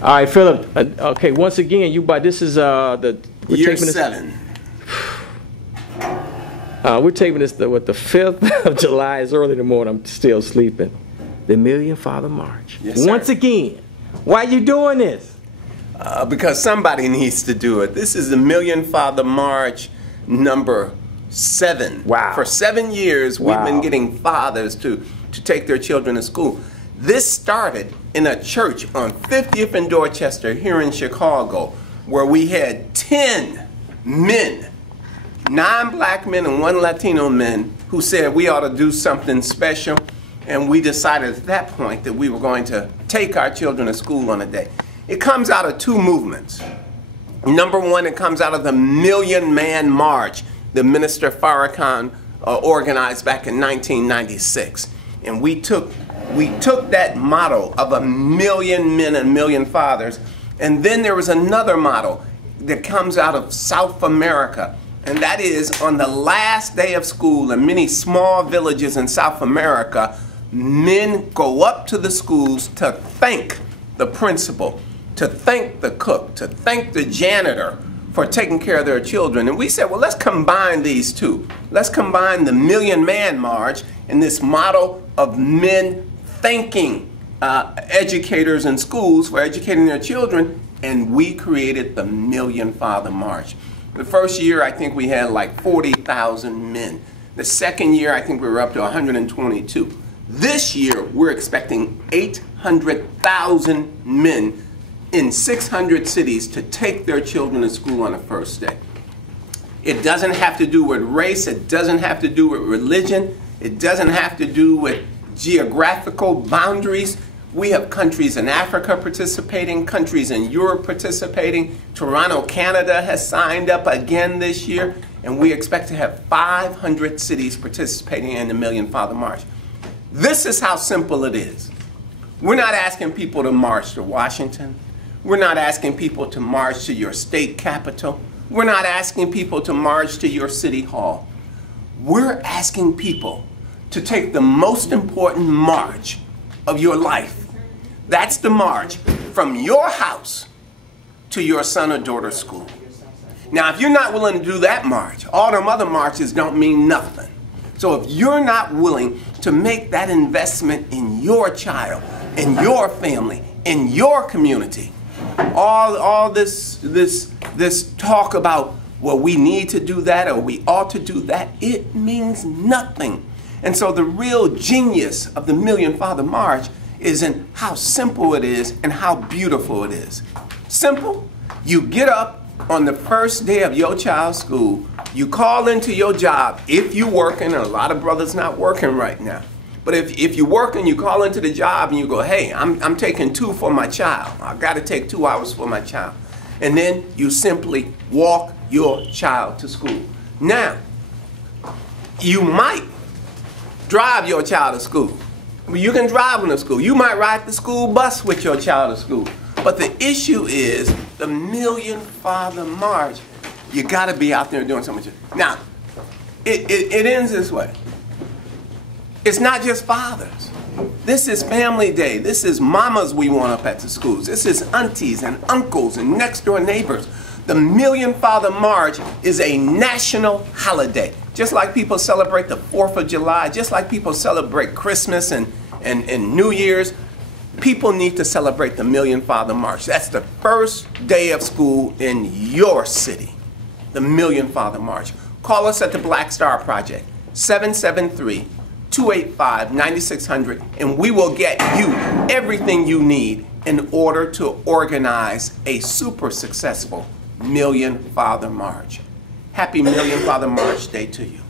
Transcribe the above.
All right, Phillip. Okay, once again, this is the year 7. We're taping this the 5th of July. It's early in the morning. I'm still sleeping. The Million Father March. Yes, sir. Once again, why are you doing this? Because somebody needs to do it. This is the Million Father March number 7. Wow. For 7 years, we've been getting fathers to take their children to school. This started in a church on 50th and Dorchester here in Chicago, where we had 10 men, 9 black men and 1 Latino man, who said we ought to do something special. And we decided at that point that we were going to take our children to school on a day. It comes out of 2 movements. Number 1, it comes out of the Million Man March the Minister Farrakhan organized back in 1996. And we took that motto of 1,000,000 men and 1,000,000 fathers, and then there was another motto that comes out of South America, and that is on the last day of school in many small villages in South America, men go up to the schools to thank the principal, to thank the cook, to thank the janitor for taking care of their children. And we said, well, let's combine these two. Let's combine the Million Man March and this motto of men thanking educators in schools for educating their children, and we created the Million Father March. The first year, I think we had like 40,000 men. The second year, I think we were up to 122. This year, we're expecting 800,000 men in 600 cities to take their children to school on the first day. It doesn't have to do with race. It doesn't have to do with religion. It doesn't have to do with geographical boundaries. We have countries in Africa participating, countries in Europe participating. Toronto, Canada has signed up again this year, and we expect to have 500 cities participating in the Million Father March. This is how simple it is. We're not asking people to march to Washington. We're not asking people to march to your state capital. We're not asking people to march to your city hall. We're asking people to take the most important march of your life. That's the march from your house to your son or daughter's school. Now, if you're not willing to do that march, all them other marches don't mean nothing. So if you're not willing to make that investment in your child, in your family, in your community, all this talk about, well, we need to do that or we ought to do that, it means nothing. And so the real genius of the Million Father March is in how simple it is and how beautiful it is. Simple, you get up on the first day of your child's school, you call into your job if you're working, and a lot of brothers not working right now. But if you're working, you call into the job and you go, hey, I'm taking 2 for my child. I've got to take 2 hours for my child. And then you simply walk your child to school. Now, you might drive your child to school. You can drive them to school. You might ride the school bus with your child to school. But the issue is the Million Father March. You got to be out there doing something. Now, it ends this way. It's not just fathers. This is family day. This is mamas we want up at the schools. This is aunties and uncles and next door neighbors. The Million Father March is a national holiday. Just like people celebrate the 4th of July, just like people celebrate Christmas and New Year's, people need to celebrate the Million Father March. That's the first day of school in your city, the Million Father March. Call us at the Black Star Project, 773-285-9600, and we will get you everything you need in order to organize a super successful Million Father March. Happy Million Father March Day to you.